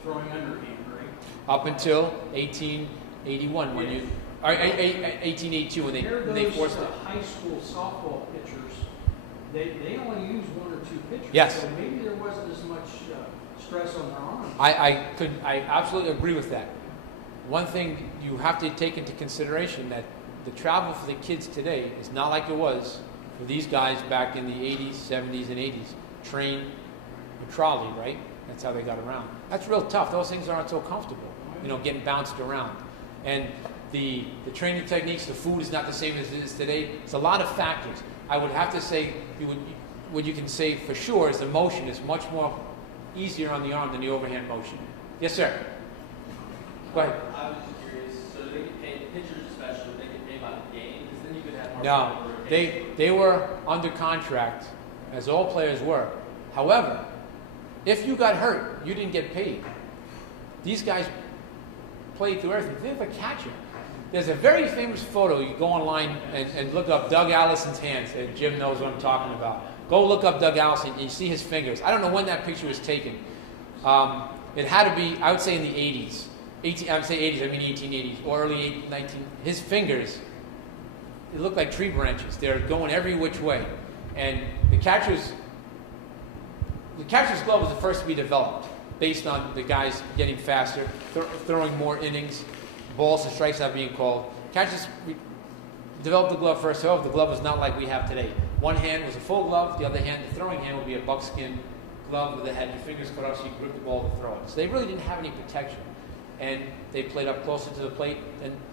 throwing underhand, right? Up until 1881, when Yes. 1882, when they forced it. High school softball pitchers, they only use 1 or 2 pitchers. Yes. So maybe there wasn't as much stress on their arms. I absolutely agree with that. One thing you have to take into consideration that the travel for the kids today is not like it was for these guys back in the 80s, 70s, and 80s. Train a trolley, right? That's how they got around. That's real tough. Those things aren't so comfortable, getting bounced around. And the training techniques, the food is not the same as it is today. It's a lot of factors. I would have to say, what you can say for sure is the motion is much more easier on the arm than the overhand motion. Yes, sir. Go ahead. I was just curious, so they get paid, pitchers especially, they get paid by the game, because then you could have more No, people rotation. they were under contract, as all players were. However, if you got hurt, you didn't get paid. These guys played through everything. They have a catcher. There's a very famous photo. You go online and look up Doug Allison's hands. And Jim knows what I'm talking about. Go look up Doug Allison and you see his fingers. I don't know when that picture was taken, It had to be, I would say in the 80s. I would say 80s, I mean 1880s, or early 19, his fingers, it looked like tree branches. They're going every which way. And the catcher's glove was the first to be developed based on the guys getting faster, throwing more innings, balls and strikes not being called. Catchers developed the glove first. However, the glove was not like we have today. One hand was a full glove, the other hand, the throwing hand, would be a buckskin glove that had your fingers cut off so you could grip the ball to throw it. So they really didn't have any protection. And they played up closer to the plate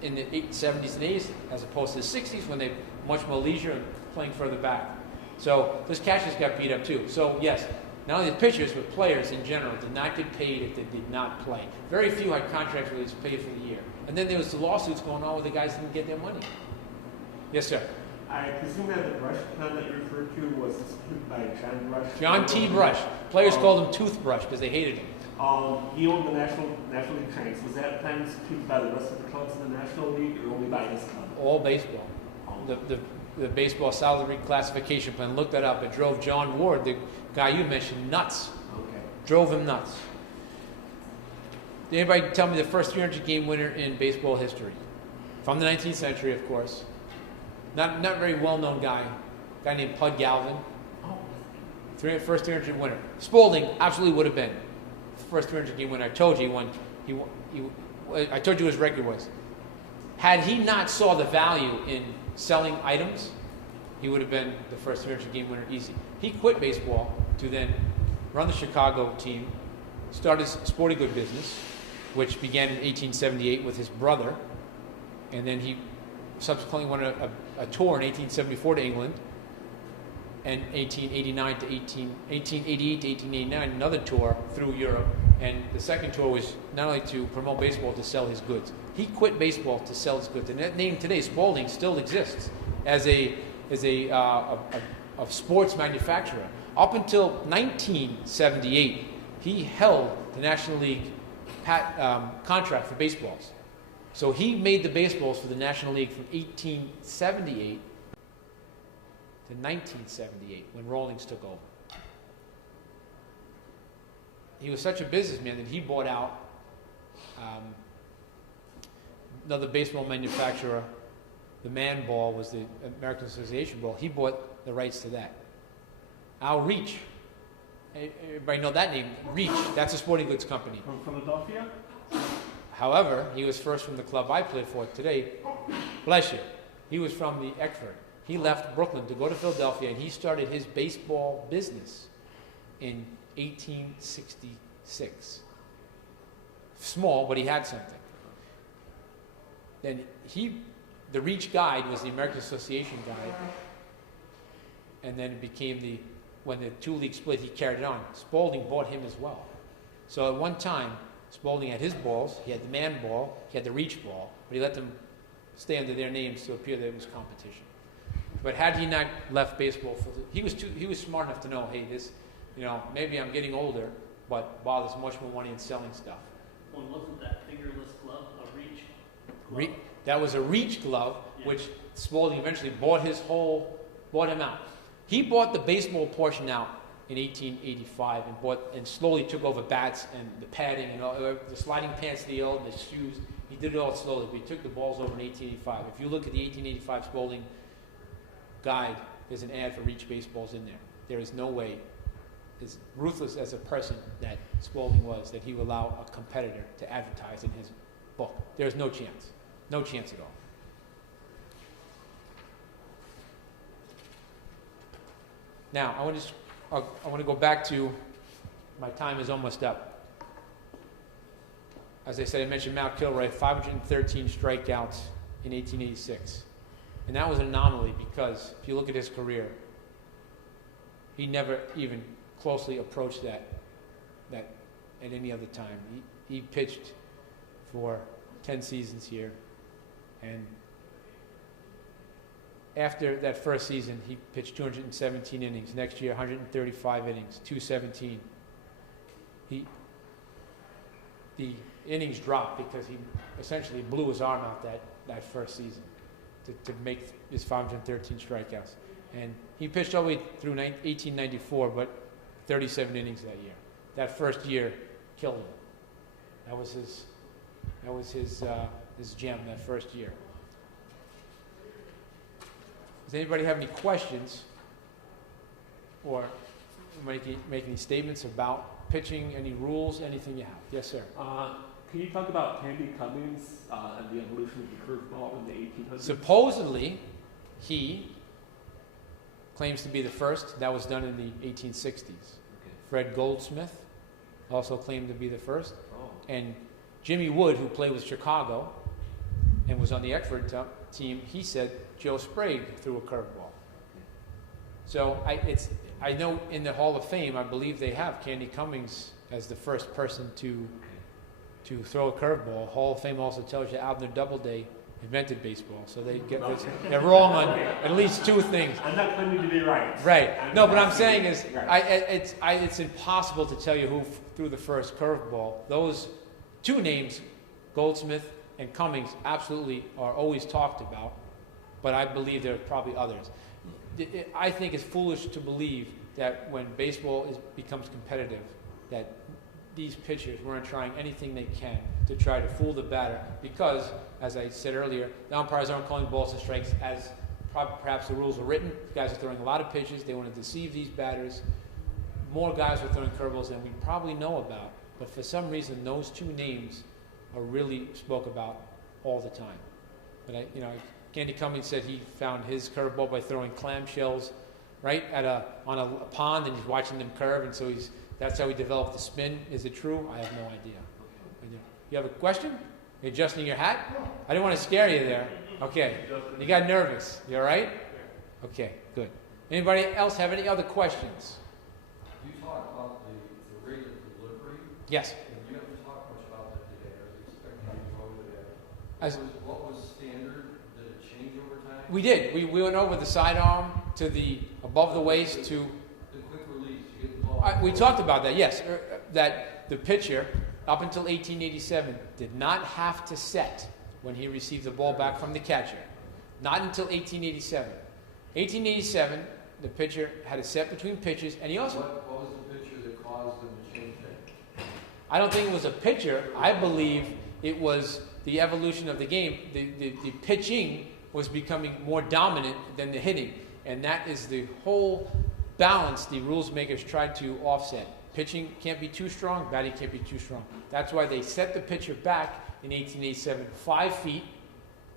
in the 70s and 80s as opposed to the 60s when they much more leisure and playing further back. So those catchers got beat up too. So yes, not only the pitchers, but players in general did not get paid if they did not play. Very few had contracts where they was paid for the year. And then there was the lawsuits going on where the guys didn't get their money. Yes, sir. I presume that the brush plan that you referred to was instituted by John Brush. John T. Brush. Players called him Toothbrush because they hated him. He owned the National League Giants. Was that plan instituted by the rest of the clubs in the National League or only by this club? All baseball. The baseball salary classification plan. Look that up. It drove John Ward, the guy you mentioned, nuts. Okay. Drove him nuts. Did anybody tell me the first 300 game winner in baseball history? From the 19th century, of course. Not very well-known guy. A guy named Pud Galvin. First 300 winner. Spalding absolutely would have been the first 300 game winner. I told you I told you his record was. Had he not saw the value in selling items, he would have been the first 300 game winner easy. He quit baseball to then run the Chicago team, start his sporting good business, which began in 1878 with his brother, and then he subsequently won a tour in 1874 to England, and 1888 to 1889 another tour through Europe, and the second tour was not only to promote baseball, to sell his goods. He quit baseball to sell his goods, and that name today, Spalding, still exists as a sports manufacturer. Up until 1978, he held the National League contract for baseballs. So he made the baseballs for the National League from 1878 to 1978 when Rawlings took over. He was such a businessman that he bought out another baseball manufacturer. The Man Ball was the American Association Ball. He bought the rights to that. Al Reach. Everybody know that name? Reach. That's a sporting goods company. From Philadelphia? However, he was first from the club I played for today. Bless you. He was from the Eckford. He left Brooklyn to go to Philadelphia, and he started his baseball business in 1866. Small, but he had something. Then the Reach Guide was the American Association Guide, and then it became when the two leagues split, he carried it on. Spalding bought him as well. So at one time, Spalding had his balls, he had the Man Ball, he had the Reach Ball, but he let them stay under their names to appear that it was competition. But had he not left baseball, he was smart enough to know, hey, this, maybe I'm getting older, but wow, there's much more money in selling stuff. Well, wasn't that fingerless glove a Reach glove? That was a Reach glove, Yeah. which Spalding eventually bought him out. He bought the baseball portion out in 1885 and slowly took over bats and the padding and all, the sliding pants, the shoes. He did it all slowly, but he took the balls over in 1885. If you look at the 1885 Spalding guide, there's an ad for Reach baseballs in there. There is no way, as ruthless as a person that Spalding was, that he would allow a competitor to advertise in his book. There is no chance. No chance at all. Now, I want to go back to, my time is almost up. As I said, I mentioned Mal Kilroy, 513 strikeouts in 1886. And that was an anomaly because if you look at his career, he never even closely approached that at any other time. He pitched for 10 seasons here, and after that first season, he pitched 217 innings. Next year, 135 innings, 217. The innings dropped because he essentially blew his arm out that first season to make his 513 strikeouts. And he pitched all the way through 1894, but 37 innings that year. That first year, killed him. That was his gem that first year. Does anybody have any questions or make any statements about pitching, any rules, anything you have? Yes, sir. Can you talk about Candy Cummings and the evolution of the curveball in the 1800s? Supposedly, he claims to be the first. That was done in the 1860s. Okay. Fred Goldsmith also claimed to be the first. Oh. And Jimmy Wood, who played with Chicago and was on the Eckford team, he said Joe Sprague threw a curveball. So I know in the Hall of Fame, I believe they have Candy Cummings as the first person to throw a curveball. Hall of Fame also tells you Abner Doubleday invented baseball, so they're wrong on at least two things. I'm not claiming to be right. Right. No, but I'm saying is, right. it's impossible to tell you who threw the first curveball. Those two names, Goldsmith and Cummings, absolutely are always talked about, but I believe there are probably others. I think it's foolish to believe that when baseball becomes competitive, that these pitchers weren't trying anything they can to try to fool the batter because, as I said earlier, the umpires aren't calling balls and strikes as perhaps the rules are written. The guys are throwing a lot of pitches. They want to deceive these batters. More guys are throwing curveballs than we probably know about, but for some reason, those two names are really spoke about all the time. But Candy Cummings said he found his curveball by throwing clamshells right on a pond, and he's watching them curve, and so that's how he developed the spin. Is it true? I have no idea. You have a question? You adjusting your hat? I didn't want to scare you there. Okay. You got nervous. You all right? Okay, good. Anybody else have any other questions? You talked about the rate of delivery. Yes. And you haven't talked much about that today. I was expecting you to go over that. What was standard? Did it change over time? We did. We went over the sidearm to the above the waist to... The quick release. You get the ball. We talked about that, yes. That the pitcher, up until 1887, did not have to set when he received the ball back from the catcher. Not until 1887. 1887, the pitcher had a set between pitches, and he also... What was the pitcher that caused them to change that? I don't think it was a pitcher. I believe it was the evolution of the game. The pitching was becoming more dominant than the hitting, and that is the whole balance the rules makers tried to offset. Pitching can't be too strong, batting can't be too strong. That's why they set the pitcher back in 1887 5 feet,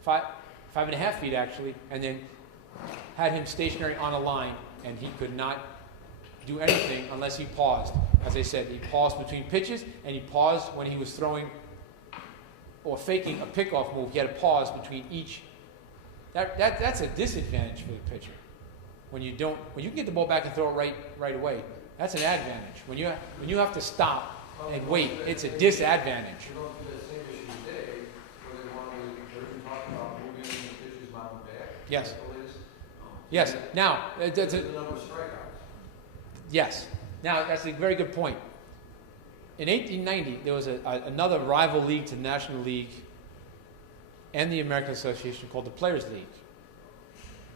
5.5 feet actually, and then had him stationary on a line, and he could not do anything unless he paused. As I said, he paused between pitches, and he paused when he was throwing or faking a pickoff move. He had a pause between each. That's a disadvantage for the pitcher. When you can get the ball back and throw it right away, that's an advantage. When you have to stop and wait, it's a disadvantage. You don't do that same issue today, where they want to talk about moving the pitcher's mound back. Yes. Yes. Now, That's the number of strikeouts. yes. Now, that's a very good point. In 1890, there was another rival league to the National League and the American Association called the Players League.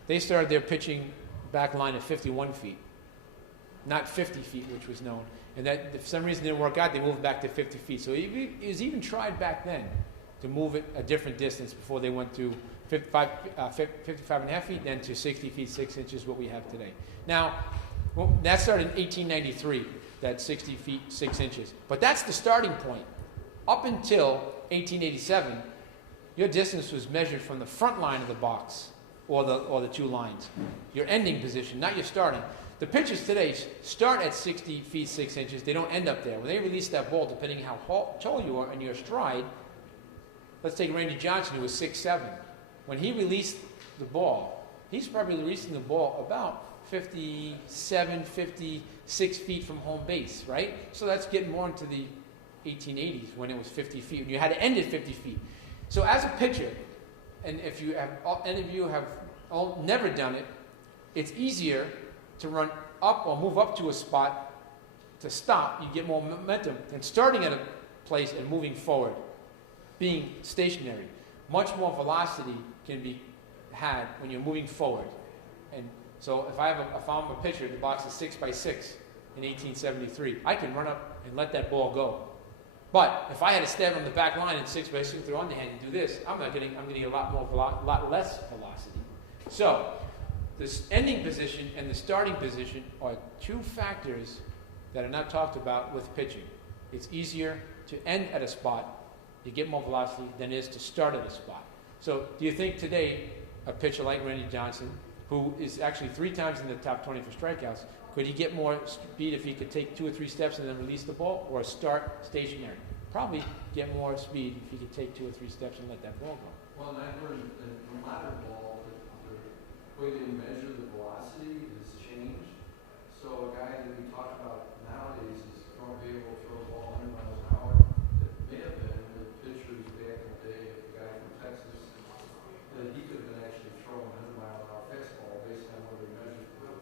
They started their pitching back line at 51 feet, not 50 feet, which was known. And that, for some reason, didn't work out. They moved back to 50 feet. So it was even tried back then to move it a different distance before they went to 55.5 feet, then to 60 feet, 6 inches, what we have today. Now, that started in 1893, that 60 feet, 6 inches. But that's the starting point. Up until 1887, your distance was measured from the front line of the box, or the two lines. Your ending position, not your starting. The pitchers today start at 60 feet, 6 inches. They don't end up there. When they release that ball, depending how tall you are and your stride, let's take Randy Johnson, who was 6'7". When he released the ball, he's probably releasing the ball about 57, 56 feet from home base, right? So that's getting more into the 1880s when it was 50 feet. And you had to end at 50 feet. So as a pitcher, and if you have, any of you have never done it, it's easier to run up or move up to a spot to stop. You get more momentum than starting at a place and moving forward, being stationary. Much more velocity can be had when you're moving forward. And so if I'm a pitcher, the box is 6 by 6 in 1873, I can run up and let that ball go. But if I had to stand on the back line in 6x6 through underhand and do this, I'm getting a lot less velocity. So this ending position and the starting position are two factors that are not talked about with pitching. It's easier to end at a spot, you get more velocity, than it is to start at a spot. So do you think today a pitcher like Randy Johnson, who is actually 3 times in the top 20 for strikeouts, could he get more speed if he could take 2 or 3 steps and then release the ball, or start stationary? Probably get more speed if he could take 2 or 3 steps and let that ball go. Well, and I learned in modern ball that the way they measure the velocity has changed. So a guy that we talk about nowadays is going to be able to throw the ball 100 miles an hour. It may have been the pitchers back in the day, a guy from Texas, that he could have been actually throwing 100-mile-an-hour fastball based on where they measured the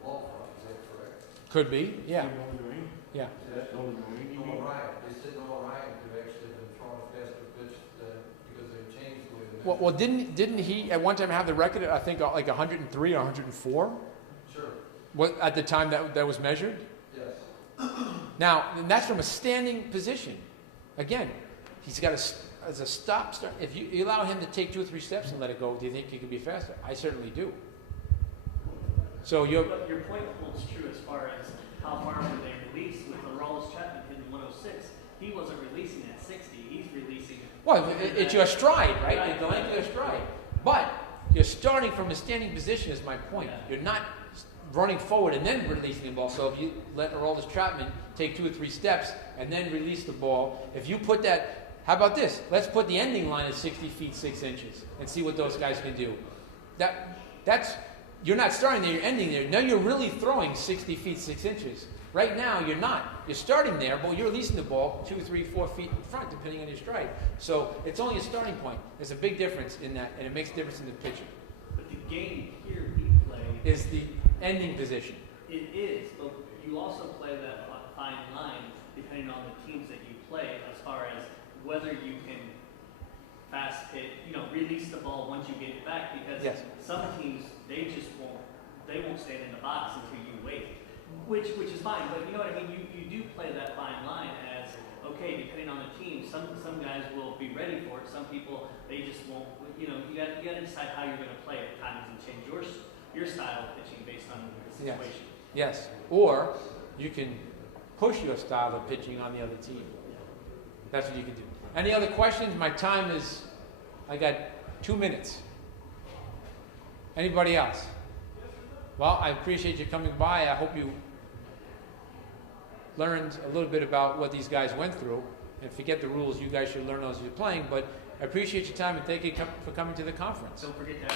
ball from. Is that correct? Could be, yeah. Yeah. Noah Ryan. They said Noah Ryan could actually have been throwing a faster pitch because they changed the way they measured. Well, didn't he at one time have the record? I think like 103 or 104. Sure. What at the time that was measured? Yes. Now, and that's from a standing position. Again, he's got as a start. If you allow him to take 2 or 3 steps and let it go, do you think he could be faster? I certainly do. So But your point holds true as far as how far would they release with the Rolls Chapman hitting 106. He wasn't releasing at 60. He's releasing. well, it's your stride, right? It's the length of your stride. But you're starting from a standing position. Is my point. You're not running forward and then releasing the ball. So if you let Aroldis Chapman take 2 or 3 steps and then release the ball, if you put that, how about this? Let's put the ending line at 60 feet 6 inches and see what those guys can do. That's you're not starting there, you're ending there. Now you're really throwing 60 feet 6 inches. Right now you're not. You're starting there, but you're releasing the ball 2, 3, 4 feet in front, depending on your stride. So it's only a starting point. There's a big difference in that, and it makes a difference in the pitching. But the game here we play Is the ending position. It is, but you also play that fine line depending on the teams that you play as far as whether you can fast hit, release the ball once you get it back, because Yes. some teams, they won't stand in the box until you wait, which is fine, but you know what I mean, you do play that fine line as, okay, depending on the team, some guys will be ready for it, some people, they just won't, you got to decide how you're going to play at times and change your style of pitching based on the situation. Yes. Or you can push your style of pitching on the other team. That's what you can do. Any other questions? My time is, I got 2 minutes. Anybody else? Well, I appreciate you coming by. I hope you learned a little bit about what these guys went through. And forget the rules. You guys should learn those as you're playing. But I appreciate your time and thank you for coming to the conference. Don't forget that.